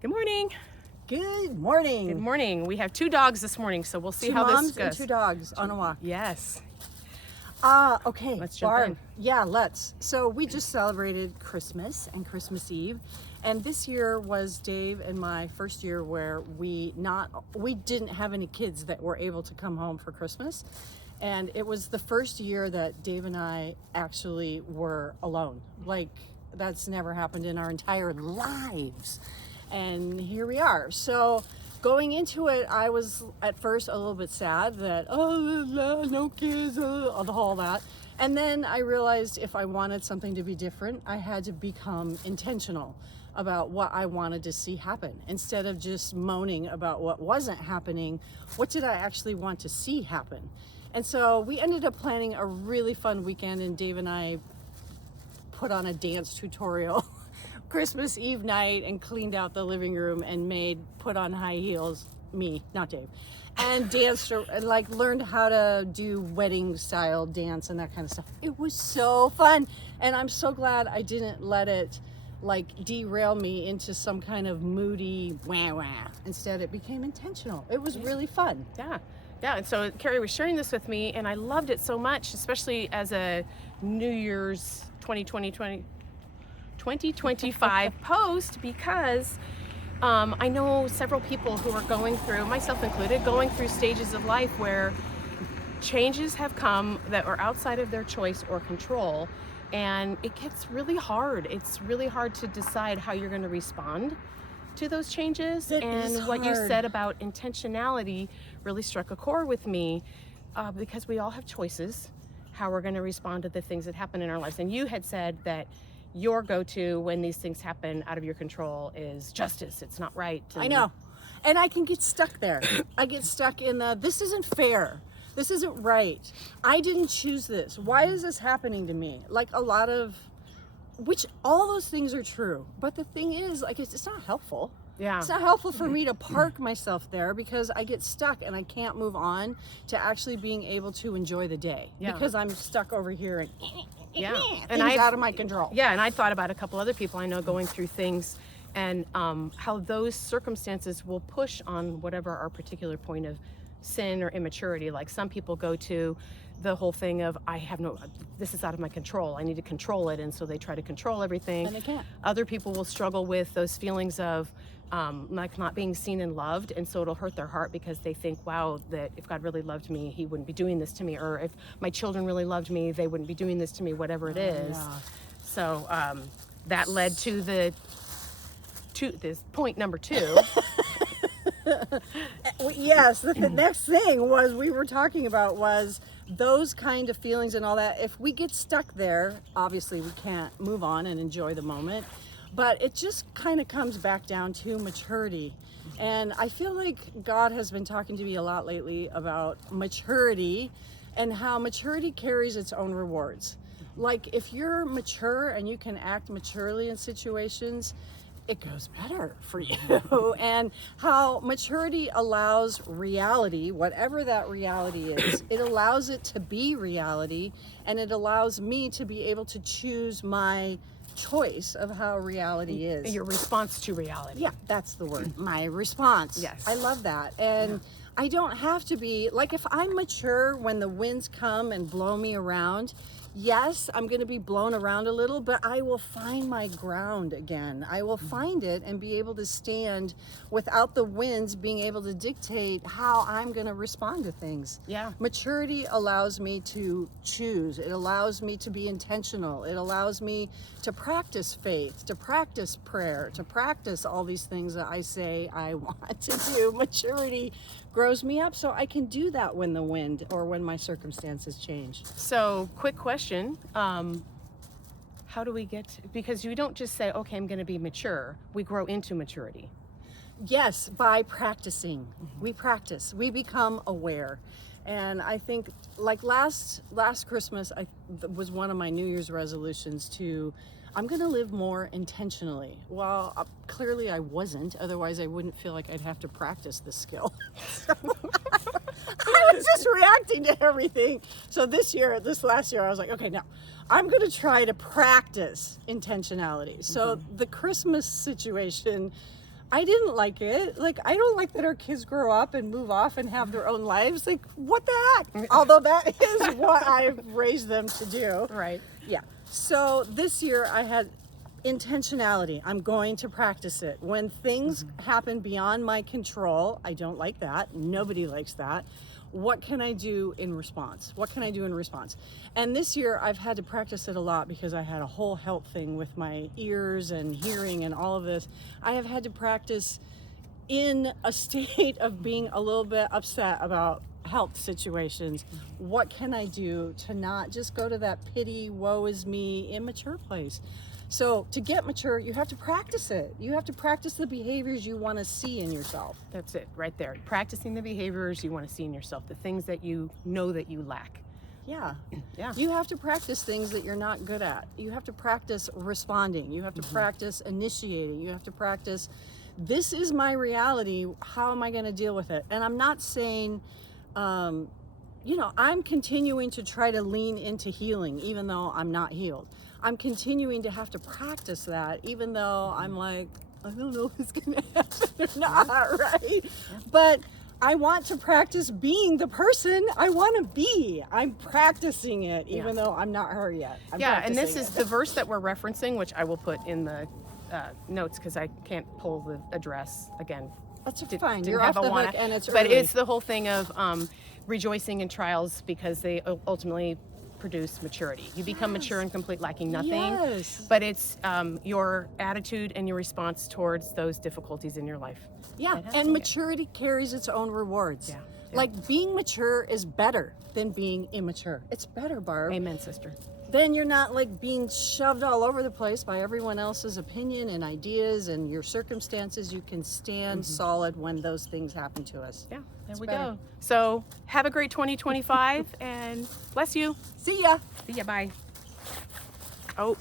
Good morning. Good morning. Good morning. We have 2 dogs this morning, so we'll see Two how this moms goes. and 2 dogs on a walk. Yes. Okay. Let's jump Barb. in. Yeah, let's. So we just celebrated Christmas and Christmas Eve, and this year was Dave and my first year where we didn't have any kids that were able to come home for Christmas, and it was the first year that Dave and I actually were alone. Like, that's never happened in our entire lives, and here we are. So going into it, I was at first a little bit sad that, no kids, all that. And then I realized if I wanted something to be different, I had to become intentional about what I wanted to see happen. Instead of just moaning about what wasn't happening, what did I actually want to see happen? And so we ended up planning a really fun weekend, and Dave and I put on a dance tutorial Christmas Eve night and cleaned out the living room and put on high heels, me, not Dave, and danced and like learned how to do wedding style dance and that kind of stuff. It was so fun, and I'm so glad I didn't let it like derail me into some kind of moody wah. Instead, it became intentional. It was really fun. Yeah, and so Carrie was sharing this with me, and I loved it so much, especially as a New Year's 2025 post, because I know several people who are going through, myself included, going through stages of life where changes have come that are outside of their choice or control, and it gets really hard. It's really hard to decide how you're going to respond to those changes. And what you said about intentionality really struck a chord with me, because we all have choices how we're going to respond to the things that happen in our lives. And you had said that your go-to when these things happen out of your control is justice. It's not right. I know. And I can get stuck there. I get stuck in this isn't fair. This isn't right. I didn't choose this. Why is this happening to me? Like which all those things are true. But the thing is, like, it's not helpful. Yeah. It's not helpful for me to park myself there because I get stuck and I can't move on to actually being able to enjoy the day. Yeah. Because I'm stuck over here and and things out of my control. Yeah, and I thought about a couple other people I know going through things, and how those circumstances will push on whatever our particular point of sin or immaturity. Like some people go to the whole thing of, this is out of my control, I need to control it, and so they try to control everything. And they can't. Other people will struggle with those feelings of like not being seen and loved, and so it'll hurt their heart because they think, wow, that if God really loved me, he wouldn't be doing this to me, or if my children really loved me, they wouldn't be doing this to me, whatever it is. Yeah. So that led to this point number 2. Yes, the next thing we were talking about was those kind of feelings and all that. If we get stuck there, obviously we can't move on and enjoy the moment, but it just kind of comes back down to maturity. And I feel like God has been talking to me a lot lately about maturity and how maturity carries its own rewards. Like, if you're mature and you can act maturely in situations, it goes better for you. And how maturity allows reality, whatever that reality is, it allows it to be reality, and it allows me to be able to choose my choice of how reality is. Your response to reality. Yeah, that's the word. My response. Yes. I love that. And I don't have to be, like, if I'm mature when the winds come and blow me around, yes, I'm going to be blown around a little, but I will find my ground again. I will find it and be able to stand without the winds being able to dictate how I'm going to respond to things. Yeah. Maturity allows me to choose. It allows me to be intentional. It allows me to practice faith, to practice prayer, to practice all these things that I say I want to do. Maturity grows me up so I can do that when the wind or when my circumstances change. So, quick question. How do we because you don't just say, okay, I'm going to be mature. We grow into maturity. Yes, by practicing. We practice. We become aware. And I think, like last Christmas, was one of my New Year's resolutions I'm going to live more intentionally. Well, clearly I wasn't. Otherwise, I wouldn't feel like I'd have to practice this skill. I was just reacting to everything. So this last year, I was like, okay, now I'm going to try to practice intentionality. So the Christmas situation I didn't like it. Like, I don't like that our kids grow up and move off and have their own lives. Like, what the heck? Although that is what I've raised them to do. Right. Yeah. So this year I had intentionality. I'm going to practice it. When things happen beyond my control, I don't like that. Nobody likes that. What can I do in response? What can I do in response? And this year I've had to practice it a lot because I had a whole health thing with my ears and hearing and all of this. I have had to practice in a state of being a little bit upset about health situations. What can I do to not just go to that pity, woe is me, immature place? So to get mature, you have to practice it. You have to practice the behaviors you want to see in yourself. That's it right there. Practicing the behaviors you want to see in yourself, the things that you know that you lack. Yeah. Yeah. You have to practice things that you're not good at. You have to practice responding. You have to practice initiating. You have to practice, this is my reality. How am I going to deal with it? And I'm not saying, I'm continuing to try to lean into healing, even though I'm not healed. I'm continuing to have to practice that, even though I'm like, I don't know if it's going to happen or not, right? Yeah. But I want to practice being the person I want to be. I'm practicing it, even though I'm not her yet. And this is the verse that we're referencing, which I will put in the notes because I can't pull the address again. That's fine. You're off the hook, and it's early. But it's the whole thing of rejoicing in trials because they ultimately produce maturity. You become mature and complete, lacking nothing. Yes. But it's your attitude and your response towards those difficulties in your life. Yeah, and maturity carries its own rewards. Yeah. Like, being mature is better than being immature. It's better, Barb. Amen, sister. Then you're not like being shoved all over the place by everyone else's opinion and ideas and your circumstances. You can stand solid when those things happen to us. Yeah, there we go. So have a great 2025 and bless you. See ya. See ya, bye. Oh.